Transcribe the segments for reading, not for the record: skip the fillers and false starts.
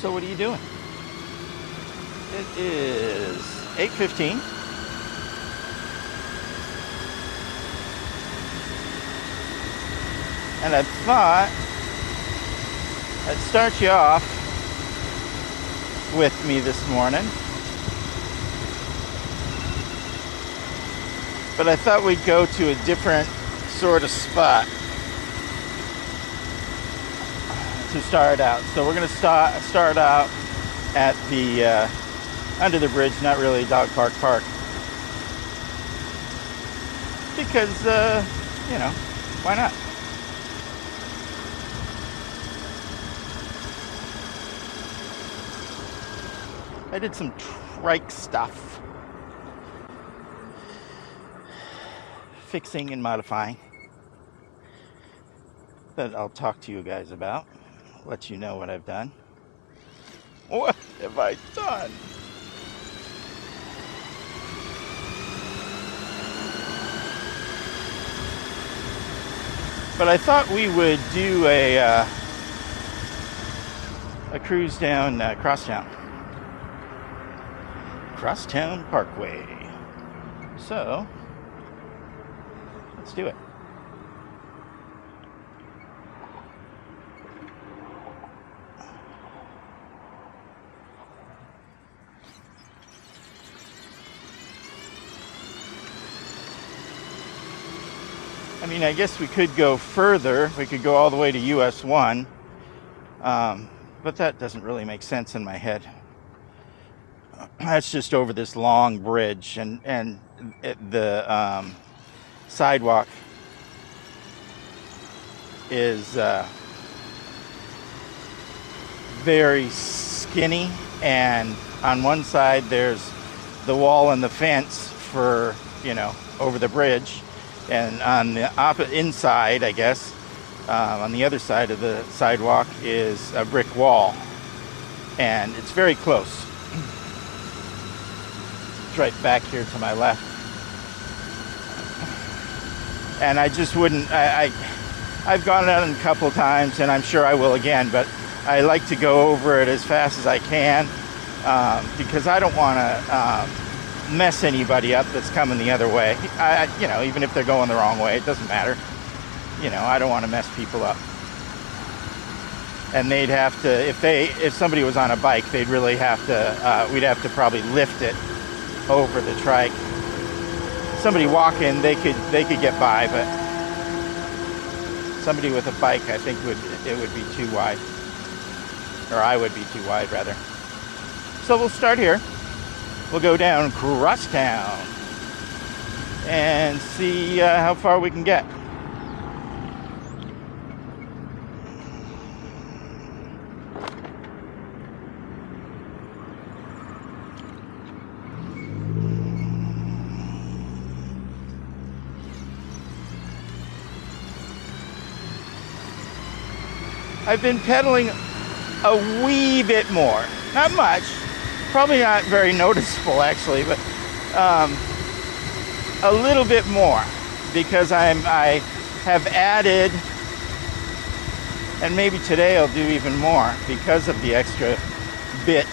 So what are you doing? It is 8:15. And I thought I'd start you off with me this morning. But I thought we'd go to a different sort of spot to start out. So we're going to start out at the under the bridge, not really dog park, because you know, why not? I did some trike stuff, fixing and modifying, that I'll talk to you guys about, let you know what I've done. What have I done? But I thought we would do a cruise down Crosstown Parkway. So let's do it. I mean, I guess we could go further. We could go all the way to US 1, but that doesn't really make sense in my head. That's just over this long bridge, and the sidewalk is very skinny, and on one side there's the wall and the fence for, you know, over the bridge, and on the inside, I guess, on the other side of the sidewalk is a brick wall, and it's very close. It's right back here to my left. And I just wouldn't, I've gone out a couple times, and I'm sure I will again, but I like to go over it as fast as I can, because I don't want to mess anybody up that's coming the other way. You know, even if they're going the wrong way, it doesn't matter. You know, I don't want to mess people up. And they'd have to, if somebody was on a bike, they'd really have to, we'd have to probably lift it over the trike. Somebody walking, they could get by, but somebody with a bike, I think it would be too wide, or I would be too wide rather. So we'll start here. We'll go down Crosstown and see how far we can get. I've been pedaling a wee bit more, not much. Probably not very noticeable, actually, but a little bit more, because I have added, and maybe today I'll do even more because of the extra bit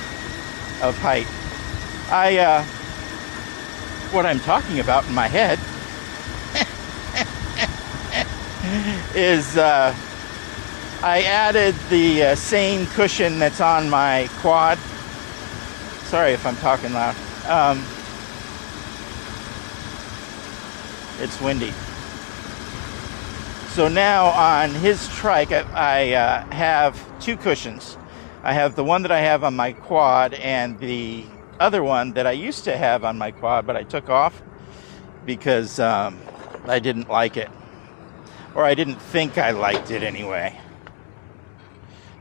of height. What I'm talking about in my head is I added the same cushion that's on my quad. Sorry if I'm talking loud. It's windy. So now on his trike, I have two cushions. I have the one that I have on my quad, and the other one that I used to have on my quad, but I took off because I didn't like it. Or I didn't think I liked it anyway.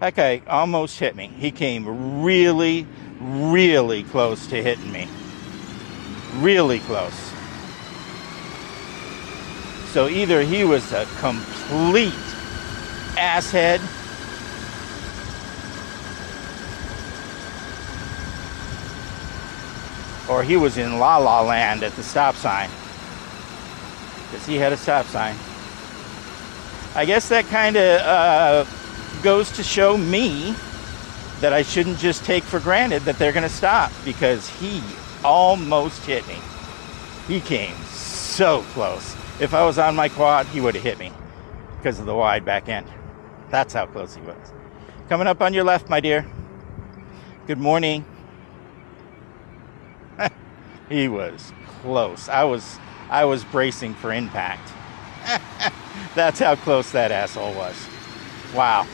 That guy almost hit me. He came really, really close to hitting me. Really close. So either he was a complete asshead, or he was in La La Land at the stop sign, because he had a stop sign. I guess that kind of goes to show me that I shouldn't just take for granted that they're going to stop, because he almost hit me. He came so close. If I was on my quad, he would have hit me because of the wide back end. That's how close he was. Coming up on your left, my dear. Good morning. He was close. I was bracing for impact. That's how close that asshole was. Wow.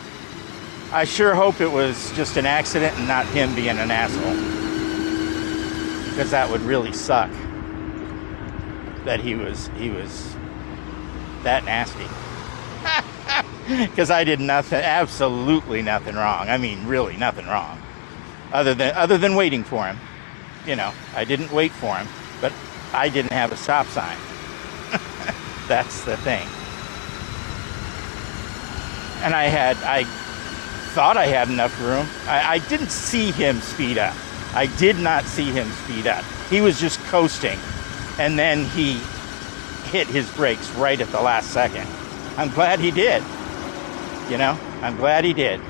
I sure hope it was just an accident and not him being an asshole, because that would really suck. That he was that nasty. Because I did nothing, absolutely nothing wrong. I mean, really nothing wrong, other than waiting for him. You know, I didn't wait for him, but I didn't have a stop sign. That's the thing. And I thought I had enough room. I didn't see him speed up. I did not see him speed up. He was just coasting, and then he hit his brakes right at the last second. I'm glad he did. You know, I'm glad he did.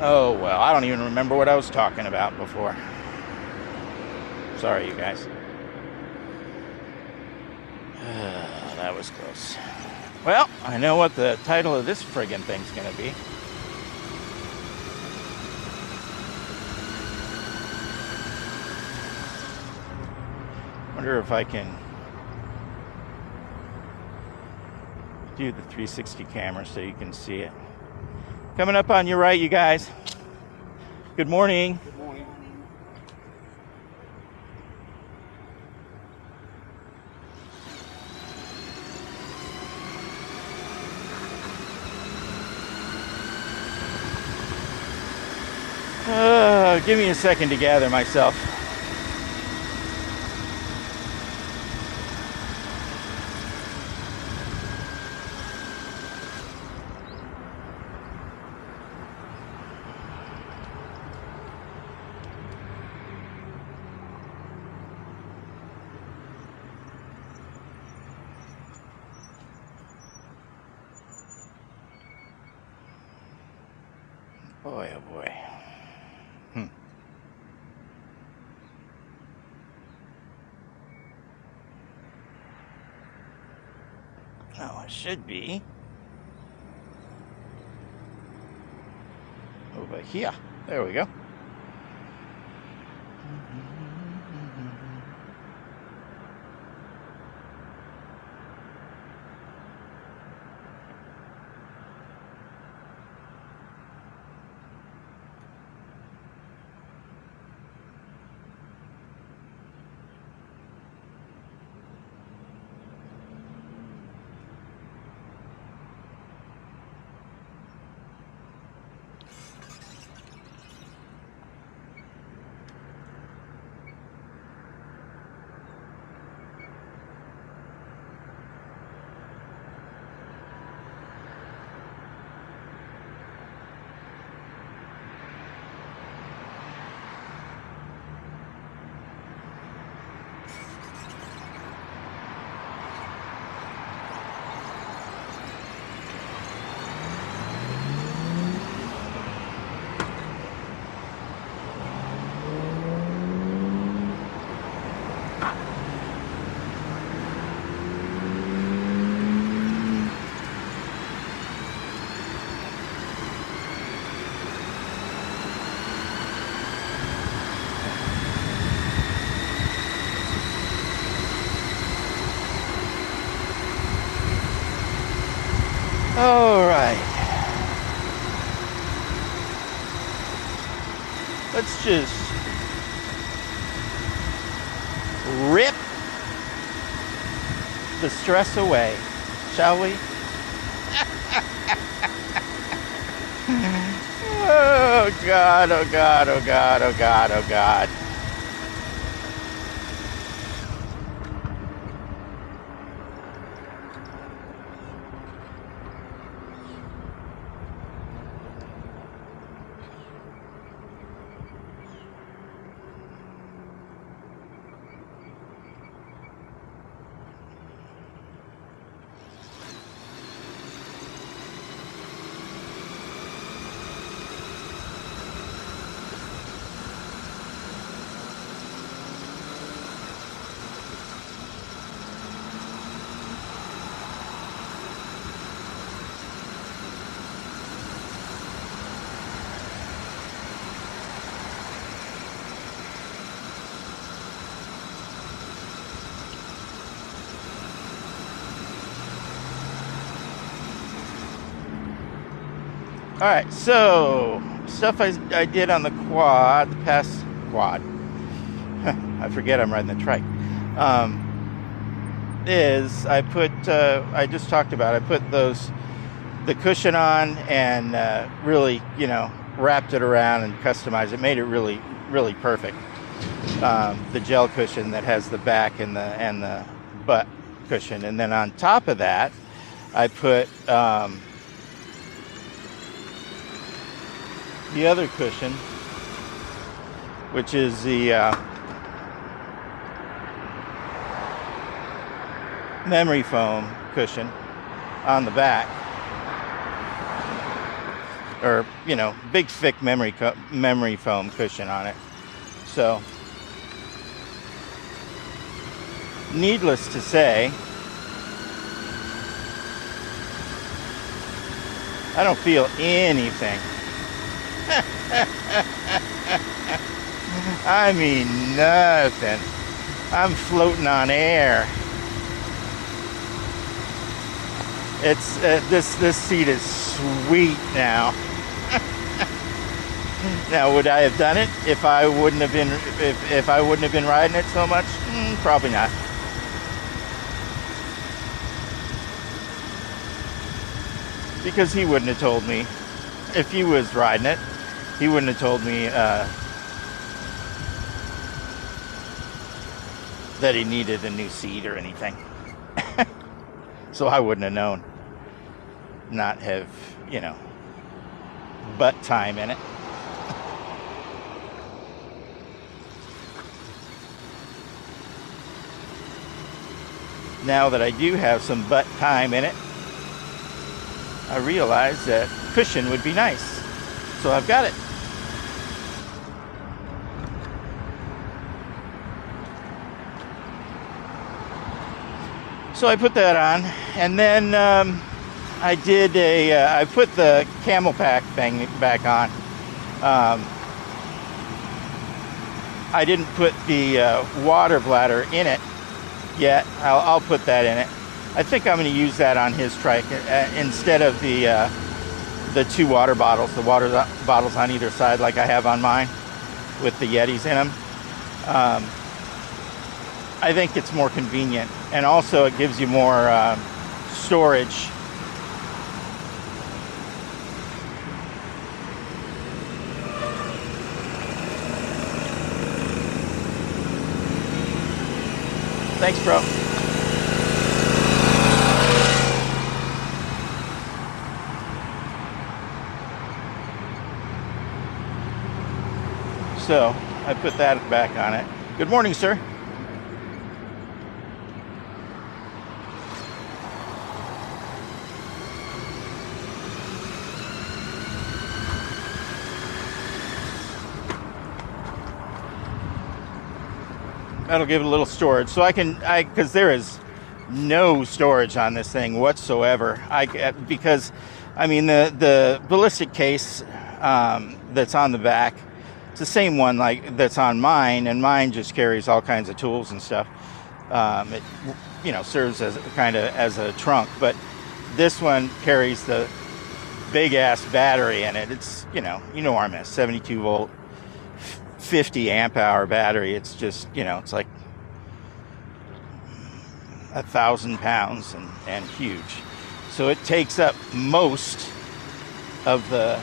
Oh, well, I don't even remember what I was talking about before. Sorry, you guys. That was close. Well, I know what the title of this friggin' thing's gonna be. Wonder if I can do the 360 camera so you can see it. Coming up on your right, you guys. Good morning. Good morning. Give me a second to gather myself. Boy, oh boy. Oh, it should be over here. There we go. All right. Let's just rip the stress away, shall we? Oh God, oh God, oh God, oh God, oh God. All right, so stuff I did on the quad, the past quad. I forget I'm riding the trike. Um, is I put, I just talked about, I put the cushion on and really, wrapped it around and customized it, made it really, really perfect. The gel cushion that has the back and the butt cushion, and then on top of that, I put the other cushion, which is the memory foam cushion on the back, or big thick memory foam cushion on it. So needless to say, I don't feel anything. I mean nothing. I'm floating on air. It's this seat is sweet now. Now, would I have done it if I wouldn't have been riding it so much? Probably not. Because he wouldn't have told me. If he was riding it, he wouldn't have told me that he needed a new seat or anything. So I wouldn't have known. Not have, butt time in it. Now that I do have some butt time in it, I realize that cushion would be nice. So I've got it. So I put that on, and then I did I put the camel pack thing back on. I didn't put the water bladder in it yet. I'll put that in it. I think I'm going to use that on his trike instead of the 2 water bottles, the water bottles on either side like I have on mine with the Yetis in them. I think it's more convenient, and also it gives you more storage. Thanks, bro. So I put that back on it. Good morning, sir. That'll give it a little storage, so because there is no storage on this thing whatsoever. Because the ballistic case that's on the back, it's the same one like that's on mine, and mine just carries all kinds of tools and stuff. It serves as as a trunk, but this one carries the big ass battery in it. It's enormous, 72 volt. 50 amp hour battery. It's just, it's like 1,000 pounds and huge. So it takes up most of the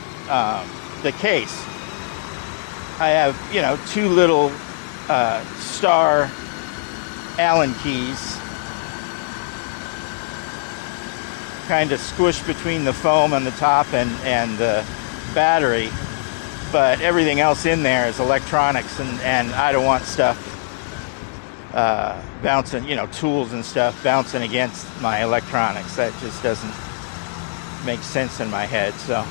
case. I have, 2 little star Allen keys kind of squished between the foam on the top and the battery. But everything else in there is electronics, and I don't want stuff bouncing, tools and stuff bouncing against my electronics. That just doesn't make sense in my head. So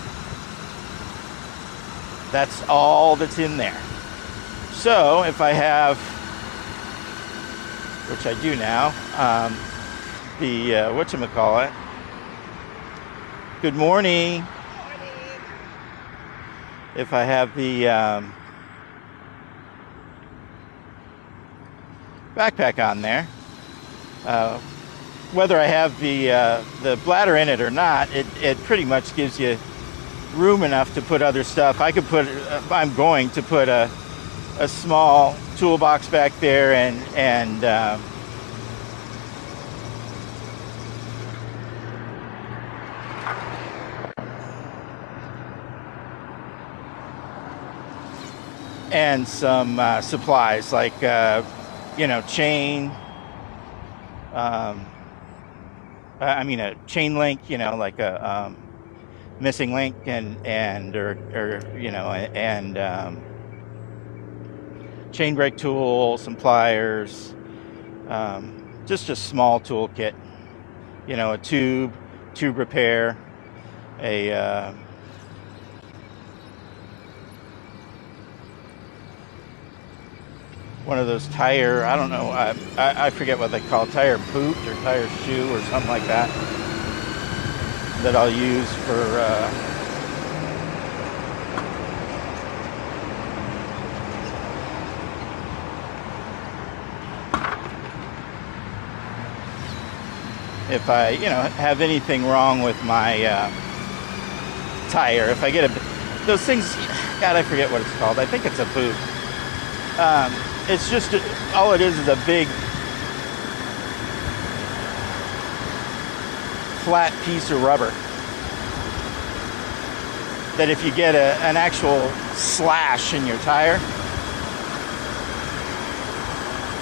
that's all that's in there. So if I have, which I do now, the whatchamacallit. Good morning. If I have the backpack on there, whether I have the bladder in it or not, it pretty much gives you room enough to put other stuff. I could put, I'm going to put a small toolbox back there and some supplies like chain. I mean a chain link, like a missing link and chain brake tool, some pliers, just a small toolkit, a tube repair, a one of those tire, I don't know, I forget what they call it, tire boot or tire shoe or something like that I'll use for if I, have anything wrong with my tire. If I get those things, God, I forget what it's called. I think it's a boot. It's just, all it is a big flat piece of rubber that if you get an actual slash in your tire,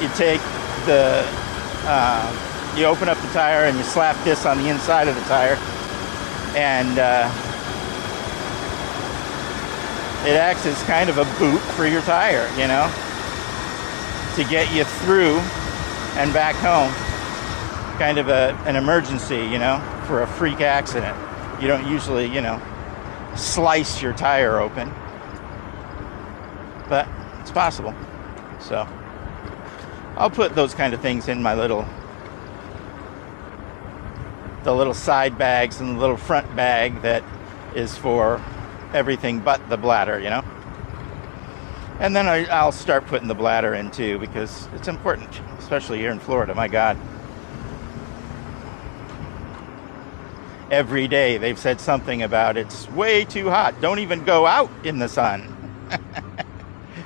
you take you open up the tire and you slap this on the inside of the tire, and it acts as kind of a boot for your tire, to get you through and back home. Kind of an emergency, for a freak accident. You don't usually, slice your tire open, but it's possible. So I'll put those kind of things in my the little side bags and the little front bag that is for everything but the bladder, And then I'll start putting the bladder in too, because it's important, especially here in Florida. My God. Every day they've said something about it's way too hot. Don't even go out in the sun.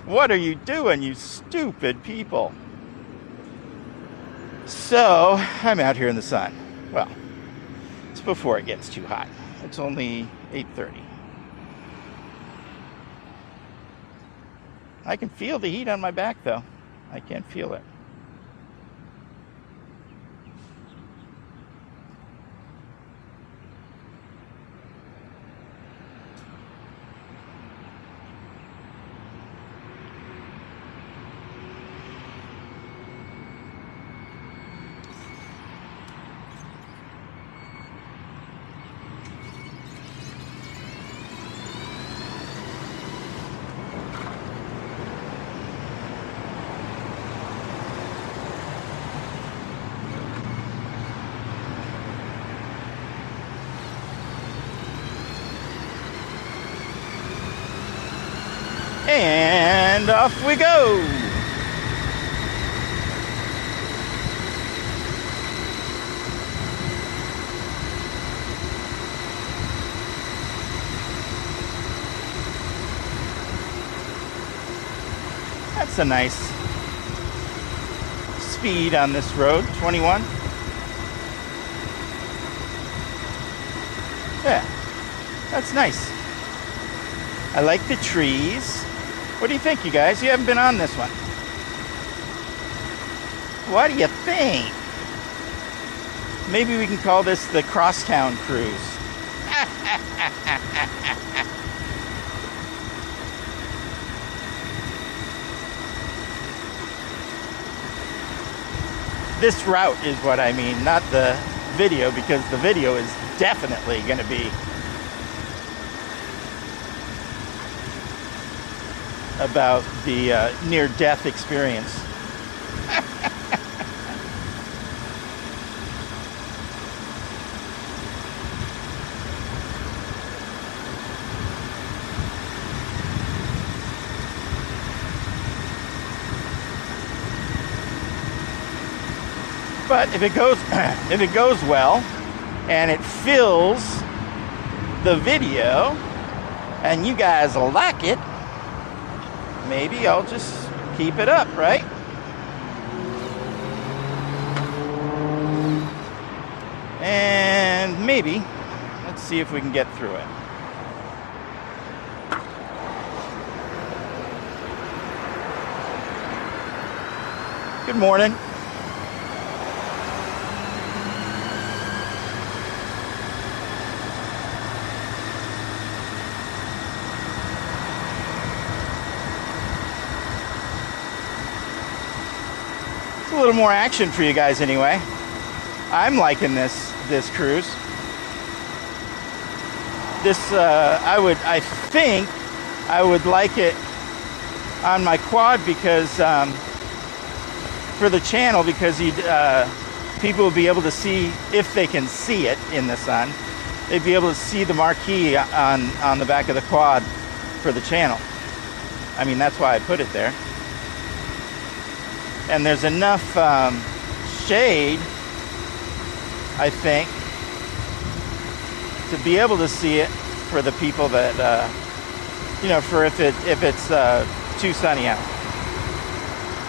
What are you doing, you stupid people? So I'm out here in the sun. Well, it's before it gets too hot. It's only 8:30. I can feel the heat on my back, though. I can feel it. And off we go. That's a nice speed on this road, 21. Yeah, that's nice. I like the trees. What do you think, you guys? You haven't been on this one. What do you think? Maybe we can call this the Crosstown Cruise. This route is what I mean, not the video, because the video is definitely going to be about the near-death experience. But if it goes well, and it fills the video, and you guys will like it, maybe I'll just keep it up, right? And maybe, let's see if we can get through it. Good morning. It's a little more action for you guys anyway. I'm liking this cruise. I think I would like it on my quad because for the channel, because people will be able to see, if they can see it in the sun, they'd be able to see the marquee on the back of the quad for the channel. I mean, that's why I put it there. And there's enough shade, I think, to be able to see it for the people that, for if it's too sunny out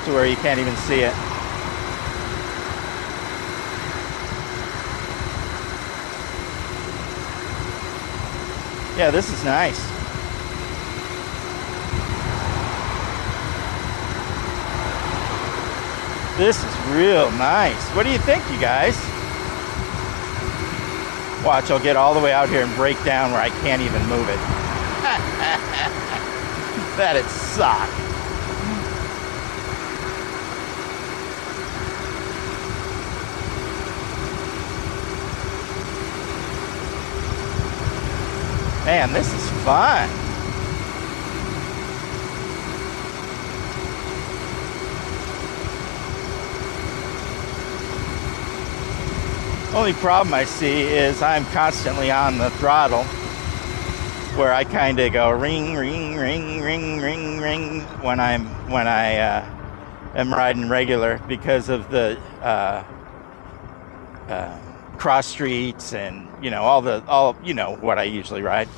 to where you can't even see it. Yeah, this is nice. This is real nice. What do you think, you guys? Watch, I'll get all the way out here and break down where I can't even move it. That'd suck. Man, this is fun. Only problem I see is I'm constantly on the throttle, where I kind of go ring, ring, ring, ring, ring, ring when I am riding regular, because of the cross streets and all what I usually ride.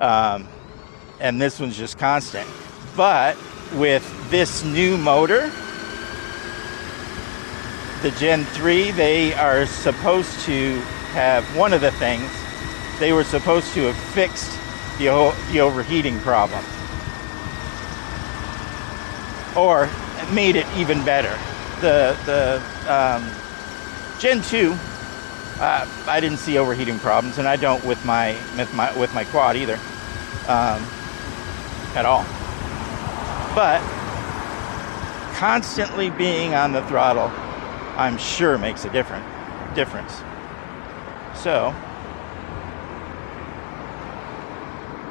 And this one's just constant. But with this new motor, the Gen 3, they are supposed to have, one of the things, they were supposed to have fixed the overheating problem. Or made it even better. The Gen 2, I didn't see overheating problems, and I don't with my quad either, at all. But constantly being on the throttle, I'm sure makes a difference. So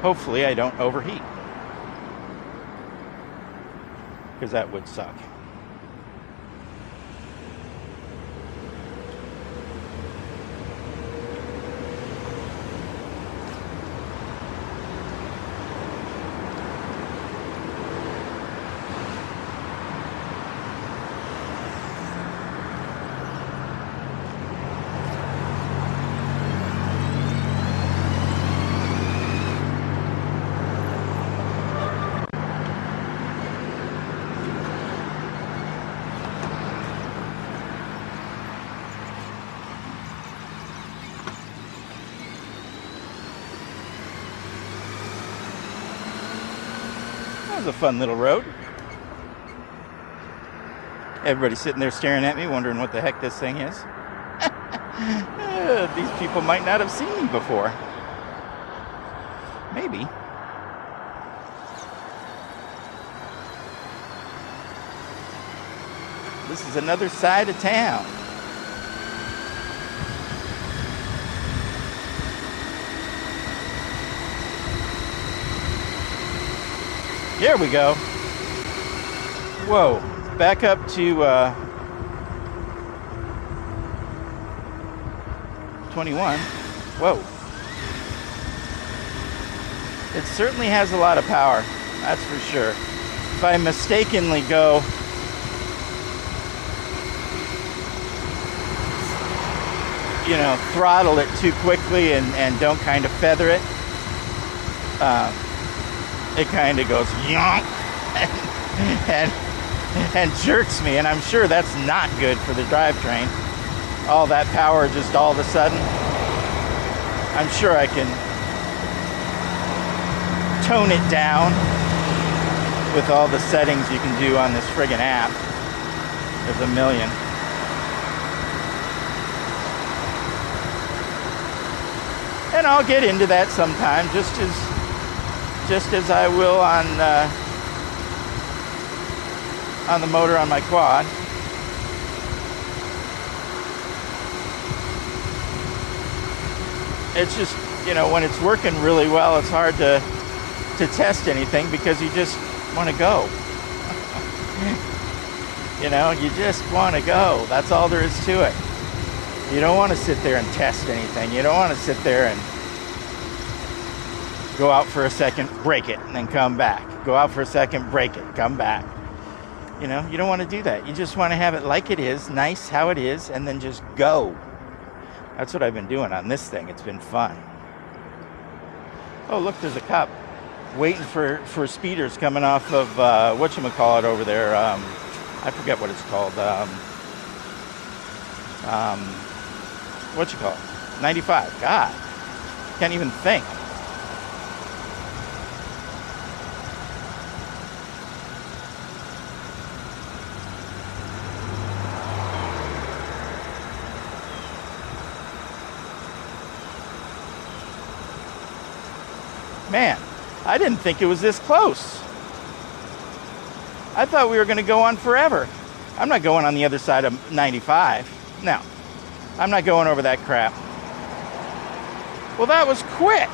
hopefully I don't overheat, because that would suck. That was a fun little road. Everybody's sitting there staring at me, wondering what the heck this thing is. These people might not have seen me before. Maybe. This is another side of town. There we go. Whoa. Back up to 21. Whoa. It certainly has a lot of power, that's for sure. If I mistakenly go throttle it too quickly and don't kind of feather it, it kind of goes yonk and jerks me, and I'm sure that's not good for the drivetrain. All that power just all of a sudden. I'm sure I can tone it down with all the settings you can do on this friggin' app. There's a million. And I'll get into that sometime, just as I will on the motor on my quad. It's just, you know, when it's working really well, it's hard to test anything because you just want to go. You know, you just want to go. That's all there is to it. You don't want to sit there and test anything. You don't want to sit there and go out for a second, break it, and then come back. Go out for a second, break it, come back. You know, you don't want to do that. You just want to have it like it is, nice how it is, and then just go. That's what I've been doing on this thing. It's been fun. Oh, look, there's a cop waiting for speeders coming off of, whatchamacallit over there. I forget what it's called. What you call it? 95. God, can't even think. Man, I didn't think it was this close. I thought we were going to go on forever. I'm not going on the other side of 95. No, I'm not going over that crap. Well, that was quick.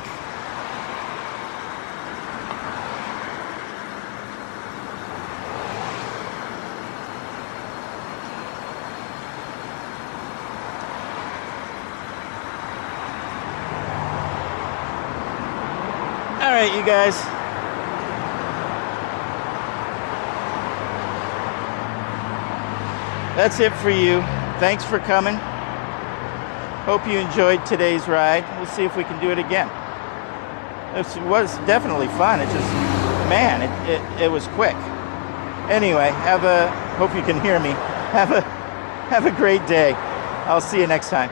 All right, you guys. That's it for you. Thanks for coming. Hope you enjoyed today's ride. We'll see if we can do it again. It was definitely fun. It just, man, it was quick. Anyway, hope you can hear me. Have a great day. I'll see you next time.